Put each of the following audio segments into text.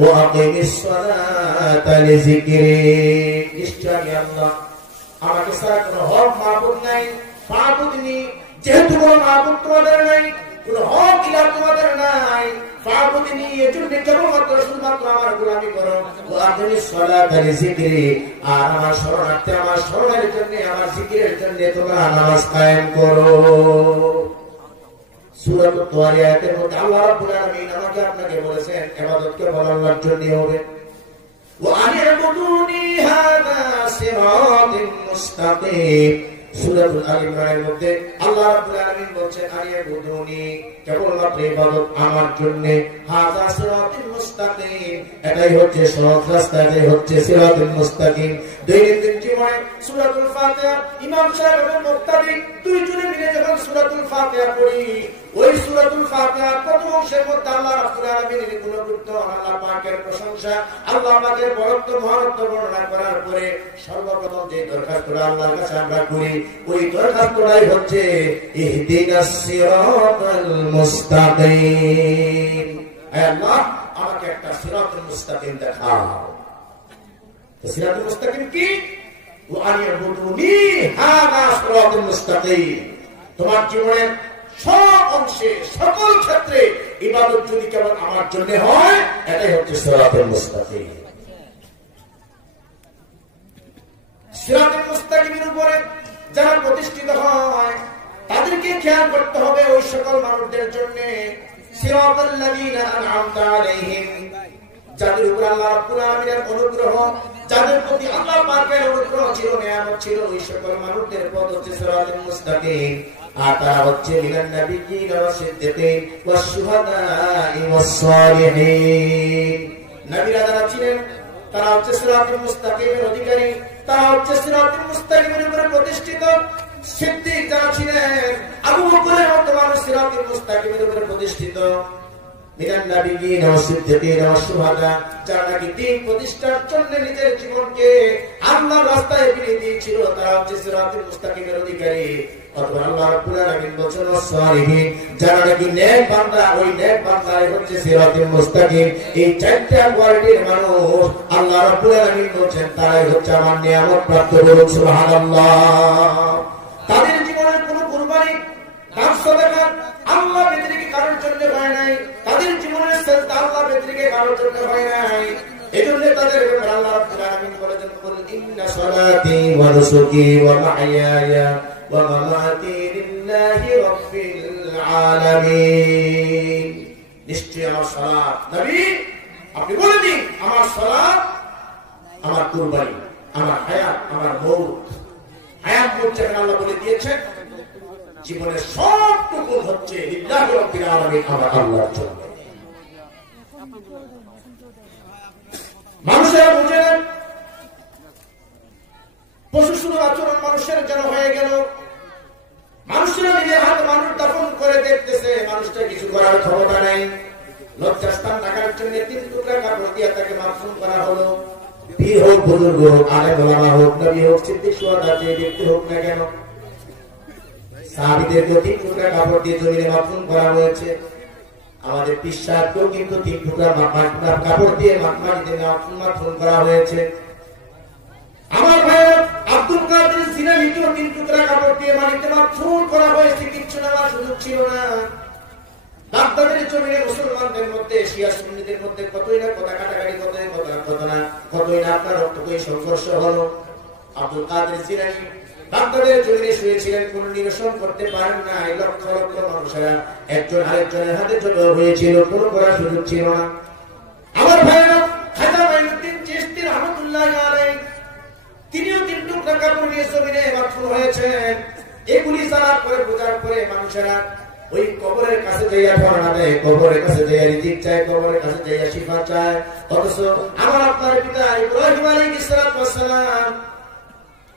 ওয়া আকিমিস সালাতা লিযিকরি। নিশ্চয়ই আল্লাহ, আমাকে ছাড়া কোনো হক মাবুদ নাই, মাবুদ নেই, যেহেতু কোনো মাবুদ তোমাদের নাই, কোনো হক ইলাহ তোমাদের নাই, মাবুদ নেই, এজন্য কেবলমাত্র শুধুমাত্র আমার গোলামি করো। ওয়া আকিমিস সালাতা লিযিকরি, আর আমার শরণার্থে, আমার শরণের জন্য, আমার জিকিরের জন্য তোমরা নামাজ কায়েম করো। সূরা আত-তারিয়াতের মধ্যে আল্লাহ রাব্বুল আলামিন আমাকে আপনাকে বলেছেন ইবাদত কেবল আল্লাহর জন্যই হবে। ওয়া আনি'বুদুনি হাযা সিরাতুন মুস্তাকিম। সূরা আল ইমরানের মধ্যে আল্লাহ রাব্বুল আলামিন বলেন আনি'বুদুনি, কেবলমাত্র ইবাদত আমার জন্য, হাযা সিরাতুন মুস্তাকিম, এটাই হচ্ছে সহজ রাস্তা, এটাই হচ্ছে সিরাতুল মুস্তাকিম। দৈনন্দিন জীবনে সূরাতুল ফাতিহা ইমাম সাহেব এবং মুক্তাদি দুইজনে মিলে যখন সূরাতুল ফাতিহা পড়ি, ওই সূরাতুল ফাতিহা প্রথম অংশের মধ্যে আল্লাহ রাব্বুল আলামিনের গুণগুণ, আল্লাহ পাকের প্রশংসা, আল্লাহ পাকের বরত্ব মহত্ব বর্ণনা করার পরে সর্বপ্রথম যে দরখাস্তটা আল্লাহর কাছে আমরা করি, ওই দরখাস্তটাই হচ্ছে ইহদিনাস সিরাতাল মুস্তাকিম। হে আল্লাহ, আমাকে একটা সিরাতুল মুস্তাকিম দেখাও। সিরাতুল মুস্তাকিম কি? ওয়া আনি'বুদুনি হাযা সিরাতুল মুস্তাকিম। তোমার জীবনের সব অংশে, সকল ক্ষেত্রে ইবাদত যদি কেবল আমার জন্য হয়, এটাই হচ্ছে সিরাতুল মুস্তাকিম। সিরাতুল মুস্তাকিমের উপরে যারা প্রতিষ্ঠিত হয়, তাদেরকে খেয়াল করতে হবে ওই সকল মানুষদের জন্য, সিরাতাল লাযীনা আন'আমতা আলাইহিম, যাদের উপর আল্লাহ রাব্বুল আলামিনের অনুগ্রহ, যাদের প্রতি আল্লাহ পাকের অনুগ্রহ ছিল, নিয়ামত ছিল, ওই সকল মানুষদের পথ হচ্ছে সিরাতুল মুস্তাকিম। আর তারা হচ্ছে মিনান নাবিয়্যিনা ওয়াস সিদ্দীকিন ওয়াস শুহাদা'i ওয়াস সালিহিন। নবীরা যারা ছিলেন তারা হচ্ছে সিরাতুল মুস্তাকিমের অধিকারী, তারা হচ্ছে সিরাতুল মুস্তাকিমের উপরে প্রতিষ্ঠিত। সিদ্দিক যারা ছিলেন, আবু বকরের মতো মানুষ সিরাতুল মুস্তাকিমের উপরে প্রতিষ্ঠিত। মিনান নাবিয়্যিনা ওয়াস সিদ্দীকিনা ওয়াস শুহাদা, যারা নাকি দ্বীন প্রতিষ্ঠার জন্য নিজের জীবনকে আল্লাহর রাস্তায় বিলিয়ে দিয়েছিল, তারা হচ্ছে সিরাতুল মুস্তাকিমের অধিকারী। অথবা আল্লাহ রাব্বুল আলামিন বলেন সালিহিন, যারা নাকি নেক বান্দা, ওই নেক বান্দাই হচ্ছে সিরাতুল মুস্তাকিম। এই চারটা কোয়ালিটির মানুষ আল্লাহ রাব্বুল আলামিন বলেন তারাই হচ্ছে আমার নিয়ামত প্রাপ্ত। বলুন সুবহানাল্লাহ। তাদের জীবনের কোনো কুরবানি, দান সাদাকা আল্লাহ ব্যতিরেকে কারোর জন্য হয় নাই, তাদের জীবনের সেজদা আল্লাহ ব্যতিরেকে কারোর জন্য হয় নাই। এজন্য তাদের ব্যাপারে আল্লাহ রাব্বুল আলামিন বলেছেন কুল ইন্না সালাতি ওয়া নুসুকি ওয়া মাহইয়ায়া ওয়া মামাতি লিল্লাহি রাব্বিল আলামিন। নিশ্চয় আমার সালাত, নবী আপনি বলে দিন, আমার সালাত, আমার কুরবানি, আমার হায়াত, আমার মওত। হায়াত হচ্ছে আল্লাহ বলে দিয়েছেন, জীবনের সবটুকু হচ্ছে লিল্লাহি রাব্বিল আলামিন, আমার আল্লাহর জন্য। মানুষেরা বুঝে নেন, পশু শুরু আচরণ মানুষের যেন হয়ে গেল। মানুষেরা নিজের হাতে মানুষ দাফন করে দেখতেছে, মানুষটা কিছু করার ক্ষমতা নেই। লজ্জাস্থান ঢাকার জন্য 3 টুকরা কাপড় দিয়ে তাকে মাফুন করা হলো। পীর হোক, বুজুর্গ হোক, আলেম ওলামা হোক, নবী হোক, সিদ্দিক, শুহাদা, যে ব্যক্তি হোক না কেন, সাহাবীদেরকে 3 টুকরা কাপড় দিয়ে জমিনে মাফুন করা হয়েছে। আমাদের পিসাবকেও কিন্তু 3 টুকরা কাপড় দিয়ে মাটিতে মাফুন করা হয়েছে। আমার ভাই আব্দুল কাদের জিলানীকেও 3 টুকরা কাপড় দিয়ে মাটিতে মাফুন করা হয়েছে, কিচ্ছু নেওয়ার সুযোগ ছিল না। বাগদাদের জমিনে মুসলমানদের মধ্যে, শিয়া সুন্নিদের মধ্যে কতই না কথা কাটাকাটি, কতই না আপনার রক্তকয়ী সংঘর্ষ হলো। আব্দুল কাদের জিলানী বাগদাদের জমিনে শুয়েছিলেন, কোন নিরসন করতে পারেন না। লক্ষ লক্ষ মানুষেরা একজন আরেকজনের হাতে জড়ো হয়েছিল, কোন করার সুযোগ ছিল না। আমার ভাইয়েরা খাজা মাইনুদ্দিন চিশতি রাহমাতুল্লাহি আলাইহি, তিনিও 3 টুকরা কাপড় নিয়ে জমিনে মাফুন হয়েছেন। এগুলি জানার পরে, বোঝার পরে মানুষেরা ওই কবরের কাছে যাইয়া ধর্ণা দেয়, কবরের কাছে যাইয়া রিজিক চায়, কবরের কাছে যাইয়া শিফা চায়। অথচ আমার আপনার পিতা ইব্রাহিম আলাইহিস সালাম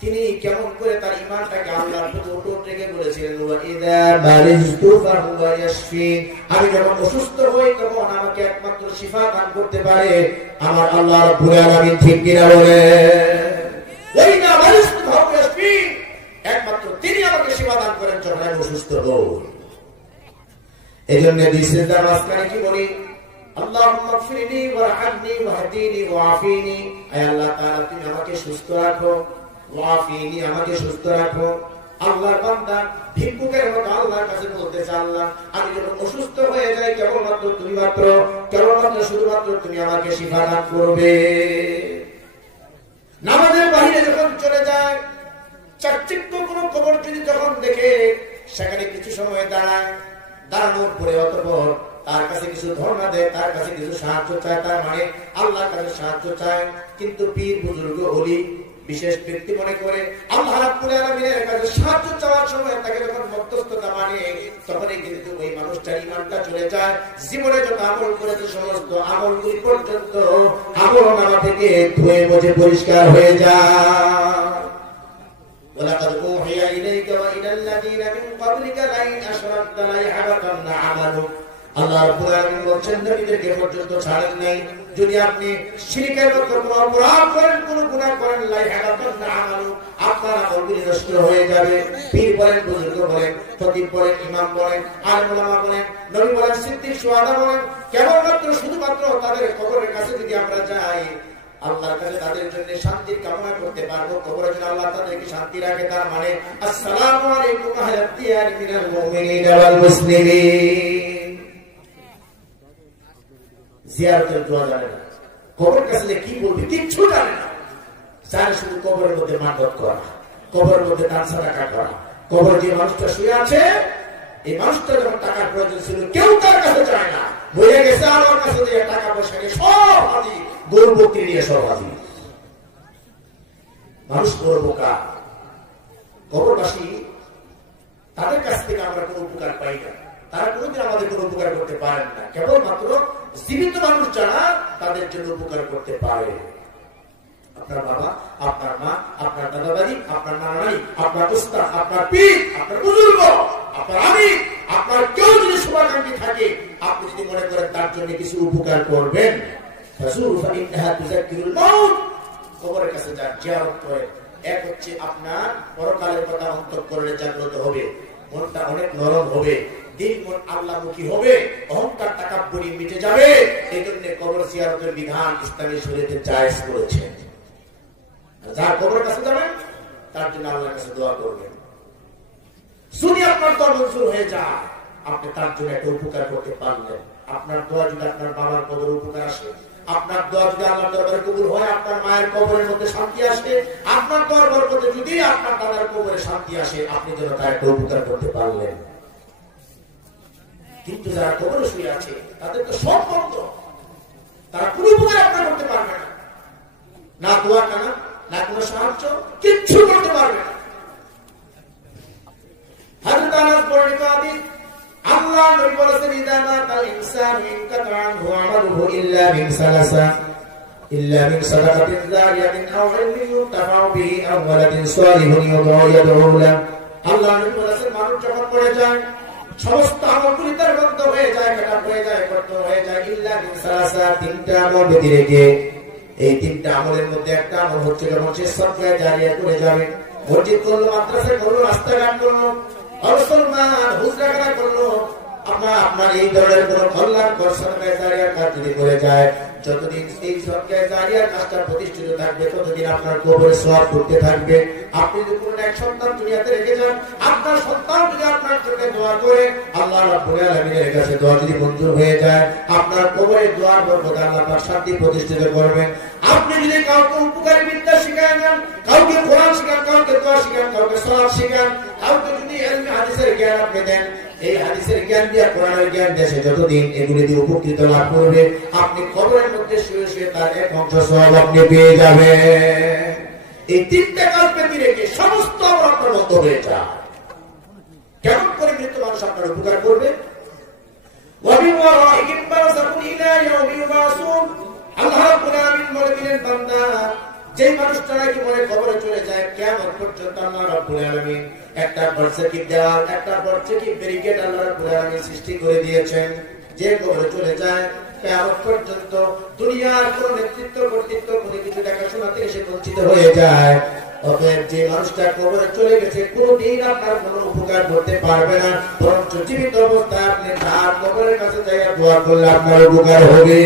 তিনি কেমন করে তার ঈমানটাকে আল্লাহর প্রতি অটুট রেখে বলেছিলেন, ওয়া ইযা মারিজতু ফাহুয়া ইয়াশফিন, আমি যখন অসুস্থ হই তখন আমাকে একমাত্র শিফা দান করতে পারে আমার আল্লাহ রাব্বুল আলামিন। ঠিক কিনা বলে? ওয়া ইযা মারিজতু ফাহুয়া ইয়াশফিন, একমাত্র তিনি আমাকে শিফা দান করেন যখন আমি অসুস্থ হই। এজন্য দুই সিজদার মাঝখানে কি বলি, আল্লাহুম্মা গফিরনি ওয়ারহামনি ওয়াহদিনি ওয়াআফিনি। আয় আল্লাহ তাআলা তুমি আমাকে সুস্থ রাখো, ওয়াআফিনি আমাকে সুস্থ রাখো। আল্লাহর বান্দা ভিক্ষুকের মতো আল্লাহর কাছে বলতেছে, আল্লাহ আমি যখন অসুস্থ হয়ে যাই কেবলমাত্র শুধুমাত্র তুমি আমাকে শিফা দান করবে। নামাজের বাইরে যখন চলে যায়, চাকচিক্য কোন কবর যদি যখন দেখে সেখানে কিছু সময় দাঁড়ায়, দাঁড়ানোর পরে অতঃপর তার কাছে কিছু ধর্ণা দেয়, তার কাছে কিছু সাহায্য চায়, তার মানে আল্লাহর কাছে সাহায্য চায়। কিন্তু পীর বুজুর্গ ওলি বিশেষ ব্যক্তি মনে করে আল্লাহ রাব্বুল আলামিনের কাছে সাহায্য চাওয়ার সময় তাকে যখন মধ্যস্থতা মানে, তখনই কিন্তু ওই মানুষটার ঈমানটা চলে যায়। জীবনে যত আমল করেছে সমস্ত আমলগুলি পর্যন্ত আমলনামা থেকে ধুয়ে মুছে পরিষ্কার হয়ে যায়। ওয়ালাকাদ উহিয়া ইলাইকা ওয়া ইলাল লাযীনা মিন ক্বাবলিকা লাইন আশরাকতা লাইহাবাতান্না আমালুক। আল্লাহ রাব্বুল আলামিন বলেন নবীদেরকে পর্যন্ত ছাড়েন নাই, যদি আপনি শিরকের মতো কোনো অপরাধ করেন, কোনো গুনাহ করেন, লাইহাবাতান্না আমালুক, আপনার আমলগুলি নষ্ট হয়ে যাবে। পীর বলেন, বুজুর্গ বলেন, খতিব বলেন, ইমাম বলেন, আলেম ওলামা বলেন, নবী বলেন, সিদ্দিক, শুহাদা বলেন, কেবলমাত্র শুধুমাত্র তাদের কবরের কাছে যদি আমরা যাই, আল্লাহর কাছে তাদের জন্য শান্তির কামনা করতে পারবো। কবরের জন্য আল্লাহ তাদেরকে শান্তি রাখে, তার মানে আসসালামু আলাইকুম আহলাদ দিয়ার মিনাল মুমিনিনা ওয়াল মুসলিমিন। জিয়ারতের দোয়া জানে না, কবরের কাছে যে কি বলবে কিচ্ছু জানে না, জানে শুধু কবরের মধ্যে মাদক করা, কবরের মধ্যে দান সাদাকা করা। কবরে যে মানুষটা শুয়ে আছে, এই মানুষটা যখন টাকার প্রয়োজন ছিল কেউ তার কাছে যায় না, বলে গেছে আমার কাছে যে টাকা পয়সা নিয়ে সব হাজির, গরু বকরি নিয়ে সব হাজির। মানুষ করবো কার? কবরবাসী, তাদের কাছ থেকে আমরা কোনো উপকার পাই না, তারা কোনোদিন আমাদের কোনো উপকার করতে পারেন না। কেবলমাত্র জীবিত মানুষ যারা তাদের জন্য উপকার করতে পারে। আপনার বাবা, আপনার মা, আপনার দাদা দাদি, আপনার নানা নানি, আপনার উস্তাদ, আপনার পীর, আপনার বুজুর্গ, আপনার আমি, আপনার কেউ যদি শুভাকাঙ্ক্ষী থাকে, আপনি যদি মনে করেন তার জন্য কিছু উপকার করবেন, কবরের কাছে যান, জিয়ারত করেন। এক হচ্ছে আপনার পরকালের কথা অন্তঃকরণে জাগ্রত হবে, মনটা অনেক নরম হবে, দিল মন আল্লাহমুখী হবে, অহংকার তাকাব্বুরি মিটে যাবে। এই জন্য কবর জিয়ারতের বিধান ইসলামী শরীয়তে জায়েজ করেছেন। যার কবরের কাছে যাবেন তার জন্য আল্লাহর কাছে দোয়া করবেন। যদি আপনার দোয়া মঞ্জুর হয়ে যায়, আপনি তার জন্য একটা উপকার করতে পারলেন। আপনার দোয়া যদি আপনার বাবার কবরে উপকার আসে, আপনার দোয়া যদি আল্লাহর দরবারে কবুল হয়, আপনার মায়ের কবরের মধ্যে শান্তি আসে, আপনার দোয়ার বরকতে যদি আপনার দাদার কবরে শান্তি আসে, আপনি যেন তার একটা উপকার করতে পারলেন। কিন্তু যারা কবরে শুয়ে আছে তাদের তো সব বন্ধ, তারা কোনো উপকার আপনার করতে পারবে না, না দোয়া কানা, না কোনো সাহায্য, কিচ্ছু করতে পারবে না। হযরত আনাস বর্ণিত হাদিস, আল্লাহ নবী বলেছেন, ইযা মাতাল ইনসানু ইনকাতা আনহু আমালুহু ইল্লা মিন সালাসা, ইল্লা মিন সাদাকাতিন জারিয়াতিন আও ইলমিন ইউনতাফাউ বিহি আও ওয়ালাদিন সালিহুন ইয়াদউ লাহু। আল্লাহ নবী বলেছেন, মানুষ যখন মরে যায় সমস্ত আমলগুলি তার বন্ধ হয়ে যায়, খারাপ হয়ে যায়, বন্ধ হয়ে যায়, ইল্লা মিন সালাসা, তিনটা আমল ব্যতি রেখে। এই তিনটা আমলের মধ্যে একটা আমল হচ্ছে যখন সে সদকা জারিয়া করে যাবে, মসজিদ করলো, মাদ্রাসা করলো, রাস্তাঘাট করলো, মুসলমান হুজরাখানা করলো, আপনার এই ধরনের কোন কল্যাণ সদকা জারিয়ার কাজ যদি করে যায়, যতদিন এই সদকা জারিয়ার কাজটা প্রতিষ্ঠিত থাকবে ততদিন আপনার কবরে সওয়াব করতে থাকবে। আপনি যদি কোনো এক সন্তান দুনিয়াতে রেখে যান, আপনার সন্তান যদি আপনার জন্য দোয়া করে, আল্লাহ রাব্বুল আলামিনের কাছে দোয়া যদি মঞ্জুর হয়ে যায়, আপনার কবরে দোয়ার বরকতে আল্লাহ পাক শান্তি প্রতিষ্ঠিত করবেন। আপনি যদি কাউকে উপকারী বিদ্যা শিখায় নেন, কাউকে কোরআন শিখান, কাউকে দোয়া শিখান, কাউকে সালাত শিখান, কাউকে যদি ইলমে হাদিসের জ্ঞান আপনি দেন, এই হাদিসের জ্ঞান দিয়ে কোরআনের জ্ঞান দেশে যতদিন এগুলি দিয়ে উপকৃত লাভ করবে, আপনি কবরের মধ্যে শুয়ে শুয়ে তার এক অংশ সওয়াব আপনি পেয়ে যাবেন। এই তিনটা কাজ ব্যতি রেখে সমস্ত আমল আপনার বন্ধ হয়ে যায়। কেমন করে মৃত্যু মানুষ আপনার উপকার করবে? আল্লাহ রাব্বুল আলামিন বলে দিলেন, বান্দা যে মানুষটা নাকি মরে কবরে চলে যায়, কিয়ামত পর্যন্ত আল্লাহ রাব্বুল আলামিন একটা বর্ষকি দেওয়াল, একটা বর্ষকি ব্যারিকেড আল্লাহ রাব্বুল আলামিন সৃষ্টি করে দিয়েছেন। যে কবরে চলে যায় কিয়ামত পর্যন্ত দুনিয়ার কোন নেতৃত্ব, কর্তৃত্ব, কোনো কিছু দেখাশোনা থেকে সে বঞ্চিত হয়ে যায়। অতএব যে মানুষটা কবরে চলে গেছে কোনদিন আপনার কোনো উপকার করতে পারবে না, বরঞ্চ জীবিত অবস্থায় আপনি তার কবরের কাছে যাইয়া দোয়া করলে আপনার উপকার হবে।